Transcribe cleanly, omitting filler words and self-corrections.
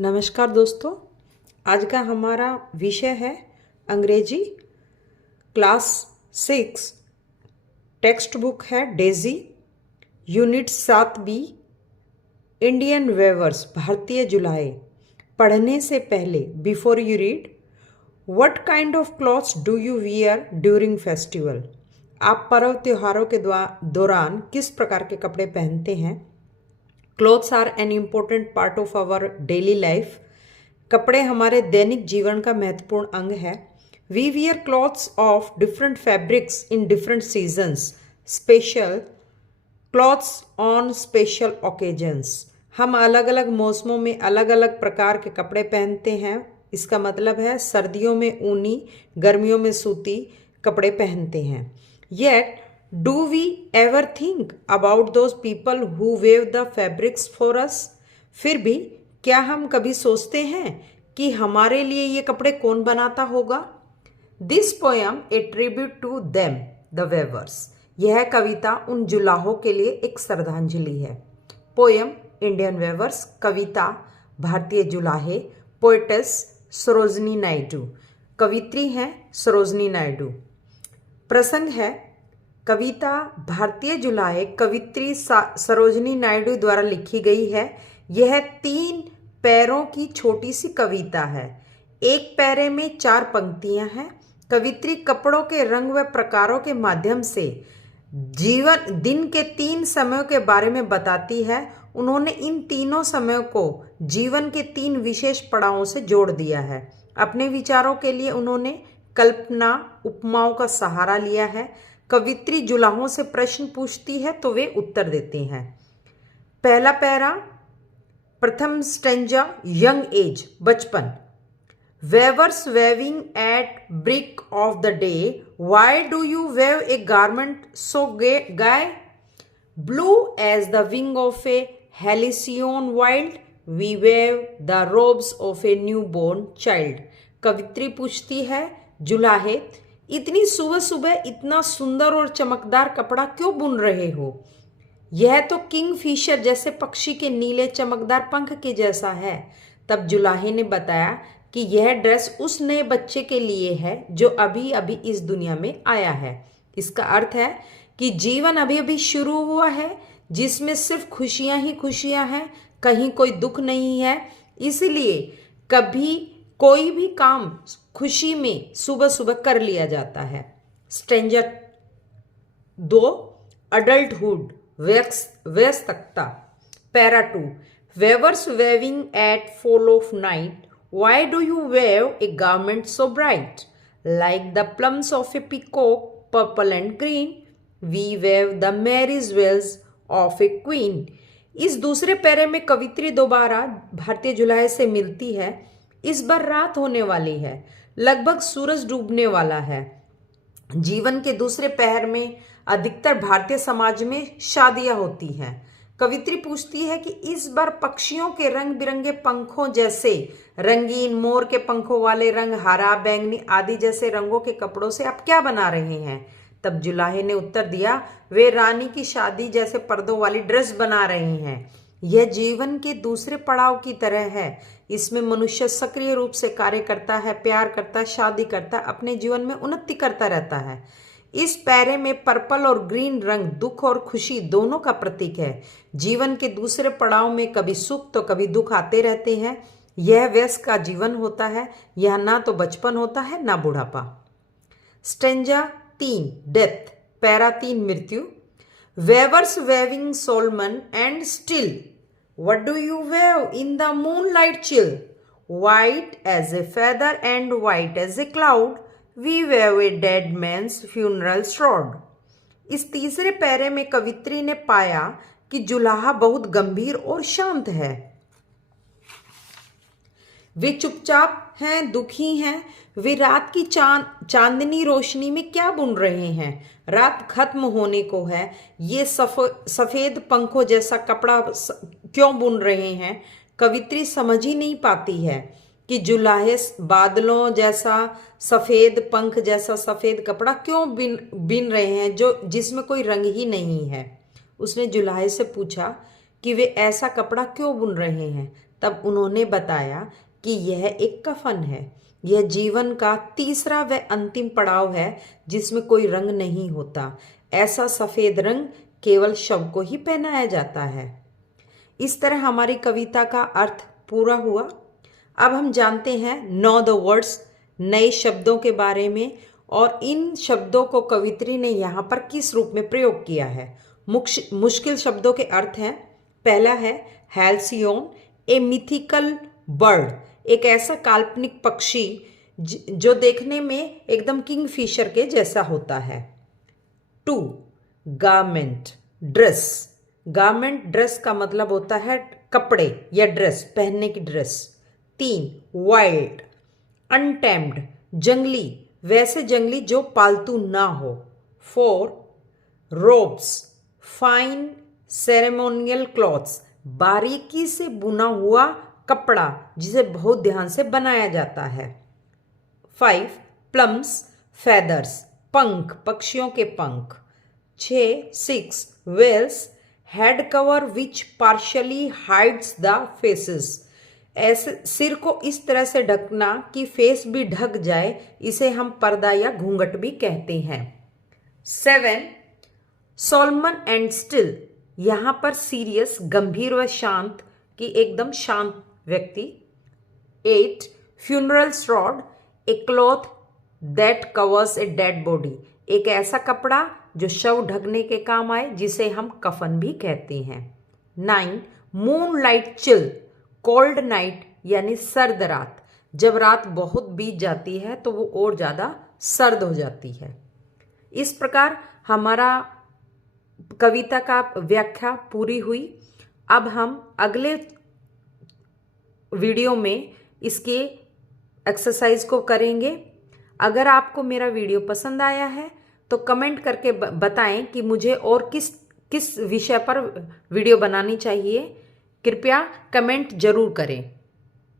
नमस्कार दोस्तों, आज का हमारा विषय है अंग्रेजी क्लास 6। टेक्स्ट बुक है Daisy, unit 7B, Indian weavers, भारतीय जुलाहे। पढ़ने से पहले before you read, what kind of clothes do you wear during festival? आप पर्व त्योहारों के दौरान किस प्रकार के कपड़े पहनते हैं? Clothes are an important part of our daily life. कपड़े हमारे दैनिक जीवन का महत्वपूर्ण अंग है। We wear clothes of different fabrics in different seasons, special clothes on special occasions. हम अलग अलग मौसमों में अलग अलग प्रकार के कपड़े पहनते हैं। इसका मतलब है सर्दियों में ऊनी, गर्मियों में सूती कपड़े पहनते हैं। Yet do we ever think about those people who weave the fabrics for us? फिर भी क्या हम कभी सोचते हैं कि हमारे लिए ये कपड़े कौन बनाता होगा? This poem a tribute to them, the weavers. यह कविता उन जुलाहों के लिए एक श्रद्धांजलि है। पोयम इंडियन वेवर्स, कविता भारतीय जुलाहे। पोएटेस सरोजनी नायडू, कवित्री हैं सरोजनी नायडू। प्रसंग है कविता भारतीय जुलाहे कवित्री सरोजनी नायडू द्वारा लिखी गई है। यह 3 पैरों की छोटी सी कविता है। एक पैरे में 4 पंक्तियां हैं। कवित्री कपड़ों के रंग व प्रकारों के माध्यम से दिन के 3 समयों के बारे में बताती है। उन्होंने इन तीनों समयों को जीवन के 3 विशेष पड़ावों से जोड़ दिया है। अपने विचारों के लिए उन्होंने कल्पना, उपमाओं का सहारा लिया है। कवित्री जुलाहों से प्रश्न पूछती है तो वे उत्तर देते हैं। पहला पैरा, प्रथम स्टेंजा, यंग एज, बचपन। Weavers weaving at break of the day, why do you weave a garment so gay? Blue as the wing of a halcyon wild, we weave the robes of a new born child. कवित्री पूछती है, जुलाहे इतनी सुबह सुबह इतना सुंदर और चमकदार कपड़ा क्यों बुन रहे हो? यह तो किंग फिशर जैसे पक्षी के नीले चमकदार पंख के जैसा है। तब जुलाहे ने बताया कि यह ड्रेस उस नए बच्चे के लिए है जो अभी अभी इस दुनिया में आया है। इसका अर्थ है कि जीवन अभी अभी शुरू हुआ है, जिसमें सिर्फ खुशियां ही खुशियां हैं, कहीं कोई दुख नहीं है। इसलिए कभी कोई भी काम खुशी में सुबह सुबह कर लिया जाता है। स्ट्रेंजर 2, अडल्टहुड, वयस्कता। Para 2, weavers weaving at fall of night, why do you weave a garment so bright? Like the plumes of a peacock, purple and green, we weave the marriage veils of a queen. इस दूसरे पैरे में कवित्री दोबारा भारतीय जुलाहे से मिलती है। इस बार रात होने वाली है, लगभग सूरज डूबने वाला है। जीवन के दूसरे पहर में अधिकतर भारतीय समाज में शादियां होती हैं। कवित्री पूछती है कि इस बार पक्षियों के रंग बिरंगे पंखों जैसे रंगीन, मोर के पंखों वाले रंग, हरा, बैंगनी आदि जैसे रंगों के कपड़ों से आप क्या बना रहे हैं? तब जुलाहे ने उत्तर दिया, वे रानी की शादी जैसे पर्दों वाली ड्रेस बना रहे हैं। यह जीवन के दूसरे पड़ाव की तरह है। इसमें मनुष्य सक्रिय रूप से कार्य करता है, प्यार करता है, शादी करता है, अपने जीवन में उन्नति करता रहता है। इस पैरे में पर्पल और ग्रीन रंग दुख और खुशी दोनों का प्रतीक है। जीवन के दूसरे पड़ाव में कभी सुख तो कभी दुख आते रहते हैं। यह वयस्क का जीवन होता है। यह ना तो बचपन होता है ना बुढ़ापा। Stanza 3, death. पैरा 3, मृत्यु। Weavers weaving solemn and still, what do you wave in the moonlight chill? White as a feather and white as a cloud, we wave a dead man's funeral shroud. इस तीसरे पैरे में कवित्री ने पाया कि जुलाहा बहुत गंभीर और शांत है। वे चुपचाप हैं, दुखी हैं। वे रात की चांदनी रोशनी में क्या बुन रहे हैं? रात खत्म होने को है। ये सफेद पंखों जैसा कपड़ा क्यों बुन रहे हैं? कवित्री समझ ही नहीं पाती है कि जुलाहे बादलों जैसा सफेद पंख जैसा सफेद कपड़ा क्यों बिन रहे हैं जिसमें कोई रंग ही नहीं है। उसने जुलाहे से पूछा कि वे ऐसा कपड़ा क्यों बुन रहे हैं। तब उन्होंने बताया कि यह एक कफन है। यह जीवन का तीसरा व अंतिम पड़ाव है जिसमें कोई रंग नहीं होता। ऐसा सफेद रंग केवल शव को ही पहनाया जाता है। इस तरह हमारी कविता का अर्थ पूरा हुआ। अब हम जानते हैं नो द वर्ड्स, नए शब्दों के बारे में, और इन शब्दों को कवित्री ने यहाँ पर किस रूप में प्रयोग किया है। मुश्किल शब्दों के अर्थ हैं। पहला है हैल्सियोन, ए मिथिकल बर्ड, एक ऐसा काल्पनिक पक्षी जो देखने में एकदम किंगफिशर के जैसा होता है। 2 गारमेंट, ड्रेस। गारमेंट ड्रेस का मतलब होता है कपड़े या ड्रेस, पहनने की ड्रेस। 3 वाइल्ड, अनटेम्ड, जंगली, वैसे जंगली जो पालतू ना हो। 4 रोब्स, फाइन सेरेमोनियल क्लॉथ्स, बारीकी से बुना हुआ कपड़ा जिसे बहुत ध्यान से बनाया जाता है। 5 प्लम्स, फेदर्स, पंख, पक्षियों के पंख। 6 veils, head cover which partially hides the faces, ऐसे सिर को इस तरह से ढकना कि फेस भी ढक जाए, इसे हम पर्दा या घूंघट भी कहते हैं। 7 सोलमन एंड स्टिल, यहां पर सीरियस, गंभीर व शांत, कि एकदम शांत व्यक्ति। 8 funeral shroud, a cloth that covers a dead body, एक ऐसा कपड़ा जो शव ढकने के काम आए, जिसे हम कफन भी कहते हैं। 9 moon light chill, cold night यानी सर्द रात, जब रात बहुत बीत जाती है तो वो और ज़्यादा सर्द हो जाती है। इस प्रकार हमारा कविता का व्याख्या पूरी हुई। अब हम अगले वीडियो में इसके एक्सरसाइज को करेंगे। अगर आपको मेरा वीडियो पसंद आया है तो कमेंट करके बताएं कि मुझे और किस विषय पर वीडियो बनानी चाहिए। कृपया कमेंट जरूर करें।